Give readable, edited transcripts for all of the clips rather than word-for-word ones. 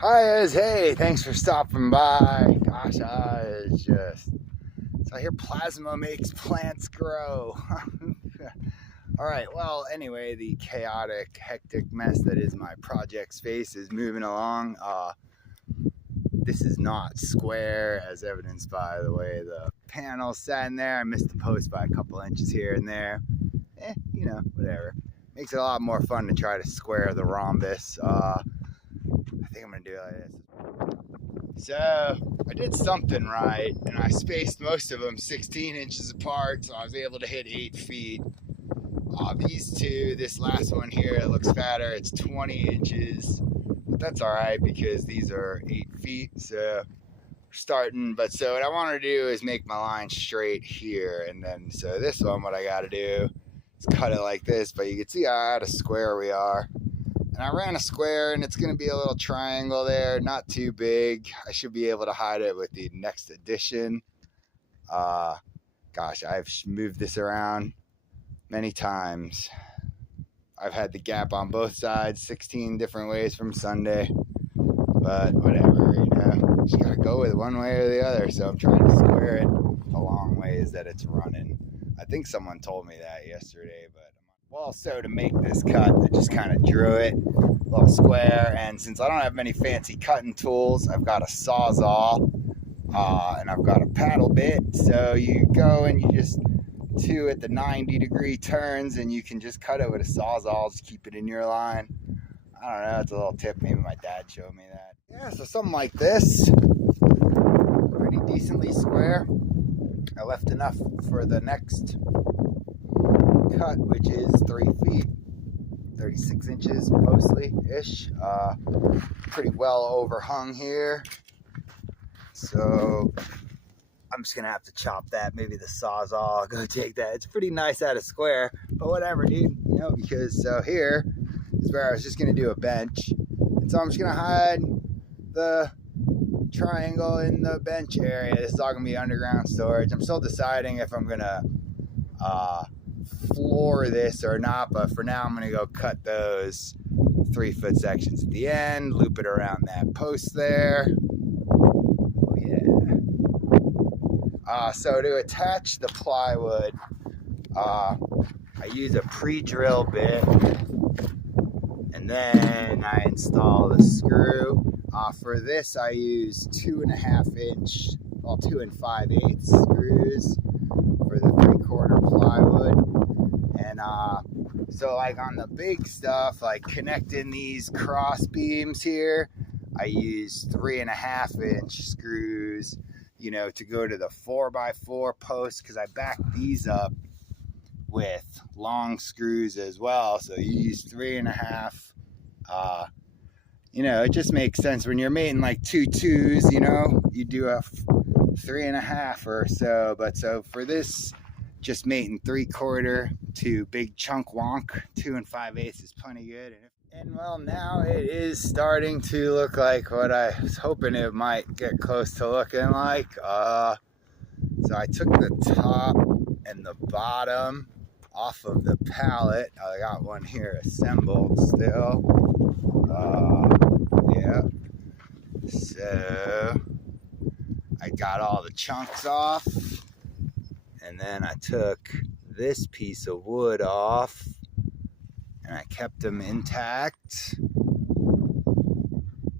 Hiyas, hey, thanks for stopping by. Gosh, so I hear plasma makes plants grow. All right, well, anyway, the chaotic, hectic mess that is my project space is moving along. This is not square, as evidenced by the way the panel sat in there. I missed the post by a couple inches here and there. Whatever. Makes it a lot more fun to try to square the rhombus. I think I'm gonna do it like this. So I did something right, and I spaced most of them 16 inches apart, so I was able to hit 8 feet. These two, this last one here, it looks fatter, it's 20 inches, but that's all right because these are 8 feet, so we're starting. But so what I want to do is make my line straight here, and then so this one, what I got to do is cut it like this, but you can see how out of square we are. And I ran a square, and it's going to be a little triangle there, not too big. I should be able to hide it with the next addition. Gosh, I've moved this around many times. I've had the gap on both sides 16 different ways from Sunday. But whatever, just got to go with one way or the other. So I'm trying to square it the long ways that it's running. I think someone told me that yesterday, but well, so to make this cut, I just kind of drew it a little square, and since I don't have many fancy cutting tools, I've got a Sawzall, and I've got a paddle bit, so you go and you just two at the 90-degree turns, and you can just cut it with a Sawzall, just keep it in your line. I don't know, it's a little tip, maybe my dad showed me that. Yeah, so something like this, pretty decently square. I left enough for the next cut, which is 3 feet, 36 inches mostly ish. Pretty well overhung here, so I'm just gonna have to chop that. Maybe the Sawzall, I'll go take that. It's pretty nice out of square, but whatever, dude, because so here is where I was just gonna do a bench, and so I'm just gonna hide the triangle in the bench area. This is all gonna be underground storage. I'm still deciding if I'm gonna floor this or not, but for now I'm gonna go cut those 3-foot sections at the end, loop it around that post there. Oh yeah. So to attach the plywood, I use a pre-drill bit, and then I install the screw. For this I use 2.5 inch, 2 5/8 screws for the 3/4 plywood. And so like on the big stuff, like connecting these cross beams here, I use 3.5 inch screws, to go to the 4x4 posts, because I back these up with long screws as well. So you use 3.5. It just makes sense when you're making like 2 2s, you do a 3.5 or so. But so for this, just mating 3/4 to big chunk wonk, 2 5/8 is plenty good. And well, now it is starting to look like what I was hoping it might get close to looking like. So I took the top and the bottom off of the pallet. I got one here assembled still. Yeah. So I got all the chunks off, and then I took this piece of wood off, and I kept them intact,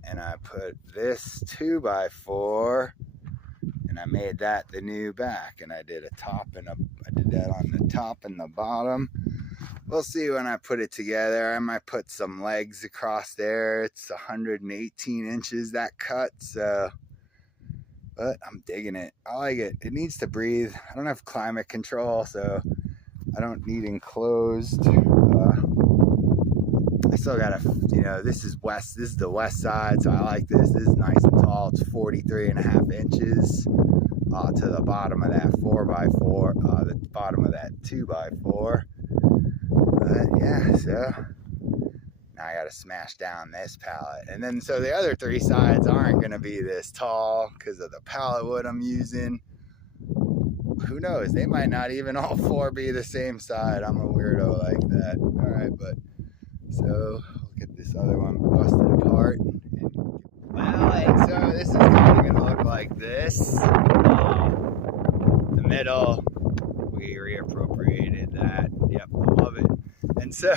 and I put this 2x4, and I made that the new back, and I did a top and I did that on the top and the bottom. We'll see when I put it together. I might put some legs across there. It's 118 inches that cut, so, but I'm digging it. I like it. It needs to breathe. I don't have climate control, so I don't need enclosed. I still gotta, this is west. This is the west side, so I like this. This is nice and tall. It's 43.5 inches to the bottom of that 4x4, the bottom of that 2x4. But yeah, so now I gotta smash down this pallet, and then so the other 3 sides aren't gonna be this tall because of the pallet wood I'm using. Who knows? They might not even all 4 be the same side. I'm a weirdo like that. All right, but so I'll get this other one busted apart and this is kind of gonna look like this. The middle, we reappropriated that. Yep, I love it. And so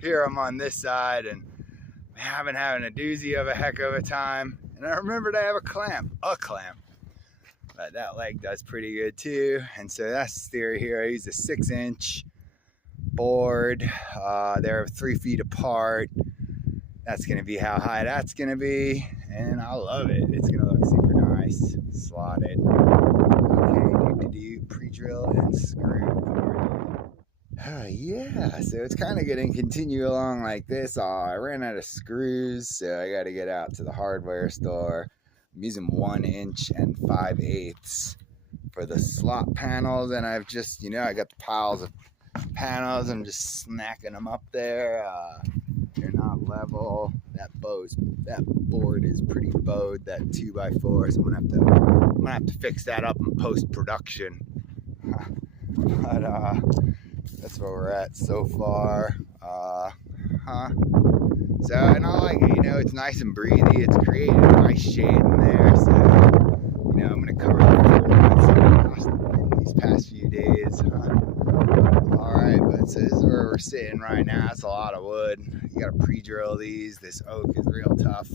here I'm on this side, and I've been having a doozy of a heck of a time. And I remembered I have a clamp. But that leg does pretty good too. And so that's the theory here. I used a 6-inch board. They're 3 feet apart. That's gonna be how high that's gonna be. And I love it. It's gonna look super nice. Slotted. Okay, pre-drill and screw. Yeah, so it's kind of gonna continue along like this. I ran out of screws, so I gotta get out to the hardware store. I'm using 1 inch and 5/8 for the slot panels, and I've just, I got the piles of panels. I'm just snacking them up there. They're not level. That board is pretty bowed. That 2x4. So I'm gonna have to fix that up in post production. But that's where we're at so far. So, and I like it, it's nice and breathy. It's created a nice shade in there. So, I'm gonna cover the floor these past few days. Alright, but so this is where we're sitting right now. It's a lot of wood. You gotta pre-drill these. This oak is real tough,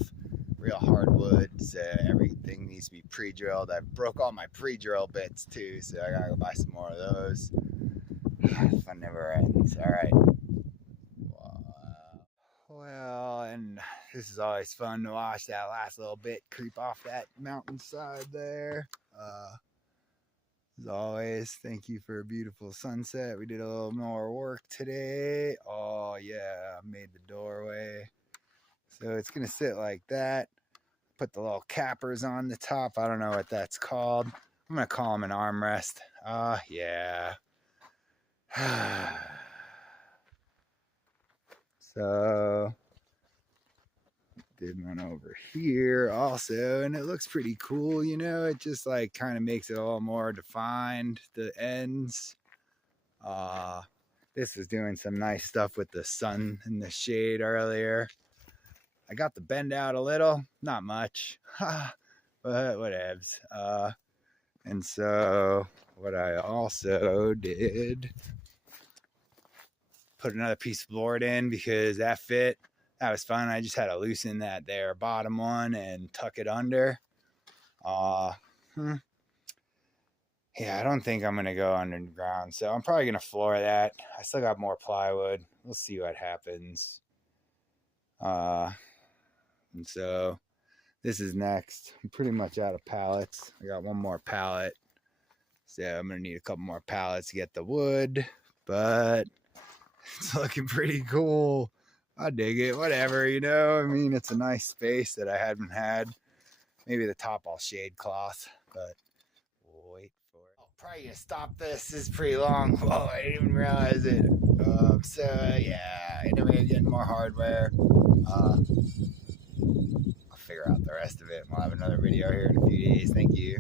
real hard wood, so everything needs to be pre-drilled. I broke all my pre-drill bits too, so I gotta go buy some more of those. Fun never ends. Alright. Well, and this is always fun to watch that last little bit creep off that mountainside there. As always, thank you for a beautiful sunset. We did a little more work today. Oh yeah, I made the doorway. So it's gonna sit like that. Put the little cappers on the top. I don't know what that's called. I'm gonna call them an armrest. Yeah. So did one over here also, and it looks pretty cool. It just like kind of makes it a little more defined, the ends. This was doing some nice stuff with the sun and the shade earlier. I got the bend out a little, not much, but whatevs. And so what I also did, put another piece of board in because that fit. That was fun. I just had to loosen that there bottom one and tuck it under. Yeah, I don't think I'm gonna go underground, so I'm probably gonna floor that. I still got more plywood. We'll see what happens. And so this is next. I'm pretty much out of pallets. I got one more pallet, so I'm gonna need a couple more pallets to get the wood, but it's looking pretty cool. I dig it. Whatever, it's a nice space that I haven't had. Maybe the top I'll shade cloth, but we'll wait for it. I'll probably gonna stop this. This is pretty long. Whoa, I didn't even realize it. So yeah, I'm gonna get more hardware. I'll figure out the rest of it. We'll have another video here in a few days. Thank you.